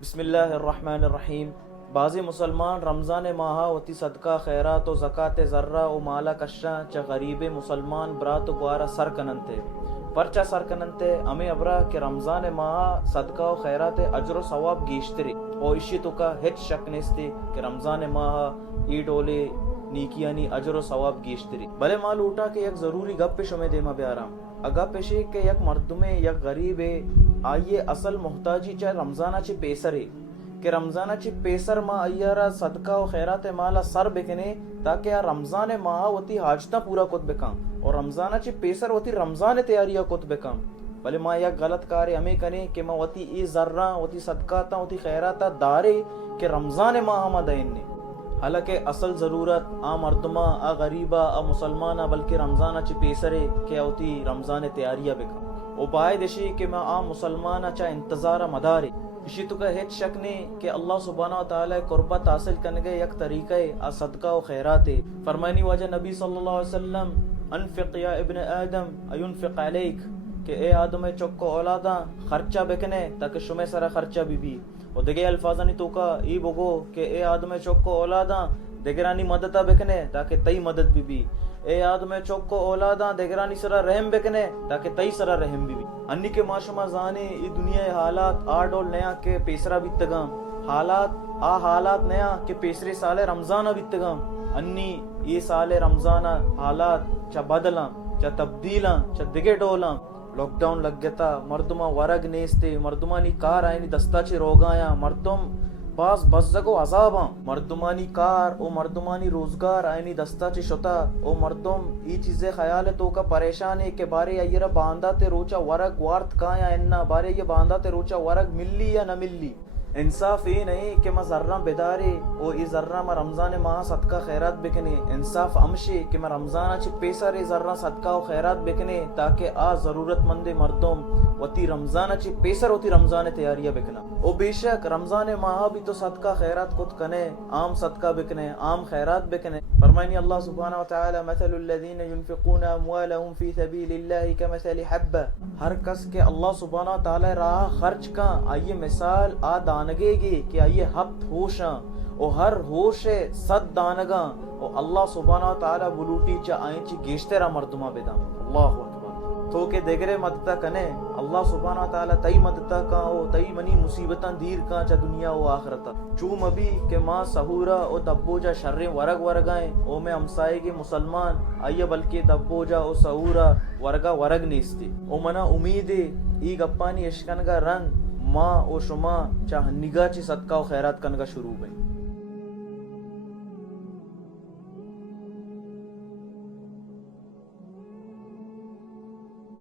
بسم اللہ الرحمن الرحیم. بعضی مسلمان رمضان ماہا وتی صدقہ خیرات و زکاة ذرہ و مالا کشا چا غریب مسلمان برات و گوارا سر کننتے پرچا سر کننتے ہمیں ابرا کہ رمضان ماہا صدقہ و خیرات اجر و ثواب گیشتری او اشی تو کا ہچ شک نیستی کہ رمضان ماہا ای ڈولے نیکیانی اجر و ثواب گیشتری. بلے مال اوٹا کہ یک ضروری گپ پیش ہمیں دیما بیارام اگا پیشی کہ یک مردمے یک غریب آئیے اصل محتاجی چاہ رمضانہ چی پیسرے کہ رمضانہ چی پیسر ما ایارا صدقہ و خیرات مالا سر بکنے تاکہ رمضان ماہ وتی حاجتہ پورا کت بکام اور رمضانہ چی پیسر وتی رمضان تیاریہ کت بکام. بلے ما یک غلط کارے ہمیں کنے کہ ما وتی ای ذرہ وتی صدقاتا وتی خیراتا دارے کہ رمضان ماہ ما دینے حالانکہ اصل ضرورت آ مردمہ آ غریبہ آ مسلمانہ بلکہ رمضانہ چی پیسرے کہ اوتی رمضان تیاریہ بکام او بائے دشی کہ میں عام مسلمانہ چا انتظارہ مدارے اسی تو کا ہیچ شک نہیں کہ اللہ سبحانہ وتعالی قربت حاصل کرنے یک طریقہ آ صدقہ و خیرات فرمائنی واجہ نبی صلی اللہ علیہ وسلم انفق یا ابن آدم اینفق علیک کہ اے آدم چکو اولادا خرچہ بکنے تاکہ شمع سارا خرچہ بھی اور دیگے الفاظانی تو کا ای بگو کہ اے آدم چکو اولادا دیگرانی مددہ بکنے تاکہ تئی مدد بھی اے آدم چوکو اولادا دیگرانی سرا رحم بکنے تاکہ تئی سرا رحم بھی انی کے معاشمہ زانے ای دنیا حالات آڈول نیا کے پیسرا بیتگام حالات نیا کہ پیسرے سال رمضانہ بیتگام انی یہ سال رمضانہ حالات چا بدلاں چا تبدیلاں چا دگے ڈولاں لاک ڈاؤن لگ گتا مردمہ ورگ نیستے مردمانی کار آئینی دستا چے روگایا مردم باز بزگو عذاباں مردمانی کار او مردمانی روزگار آئینی دستا چی شتا او مردم ای چیزیں خیال تو کا پریشان ہے کہ بارے یہ باندھا تے روچا ورگ وارت کہاں یا اننا بارے یہ باندھا تے روچا ورگ ملی یا نہ ملی. انصاف یہ نہیں کہ میں ذرہ بیدارے او ای ذرہ میں رمضان ماہ صدقہ خیرات بکنے انصاف امشے کہ میں رمضانہ چی پیسہ رے ذرہ صدقہ و خیرات بکنے تاکہ آ ضرورت مند مردم وتی رمضانہ چی پیسر ہوتی رمضان تیاریہ بکنا. او بے شک رمضان ماہ بھی تو صدقہ خیرات کت کنے عام صدقہ بکنے عام خیرات بکنے. فرمائنی اللہ سبحانہ وتعالی مثل الذین ينفقون اموالهم فی سبیل اللہ کمثل حبہ ہر کس کے اللہ سبحانہ وتعالی راہ خرچ کا آئیے مثال آ دانگے گی کہ آئیے ہفت ہوشاں او ہر ہوش 100 دانگاں او اللہ سبحانہ وتعالی بلوٹی چا آئیں چی گیشتے را مردمہ بیدام. اللہ اکبر تو کہ دیگرے مددہ کنے اللہ سبحانہ وتعالی تئی مددہ کا او تئی منی مصیبتاں دیر کا چا دنیا و آخرتا چوم ابھی کہ ماں سہورا او دبو جا شر ورگائیں او میں ہمسائے کے مسلمان آئیے بلکہ دبو جا او سہورا ورگ نیستی او منا امید ای گپانی اشکنگا رنگ ماں او شما چاہ نگاہ چی صدقہ و خیرات کنگا شروع بیں.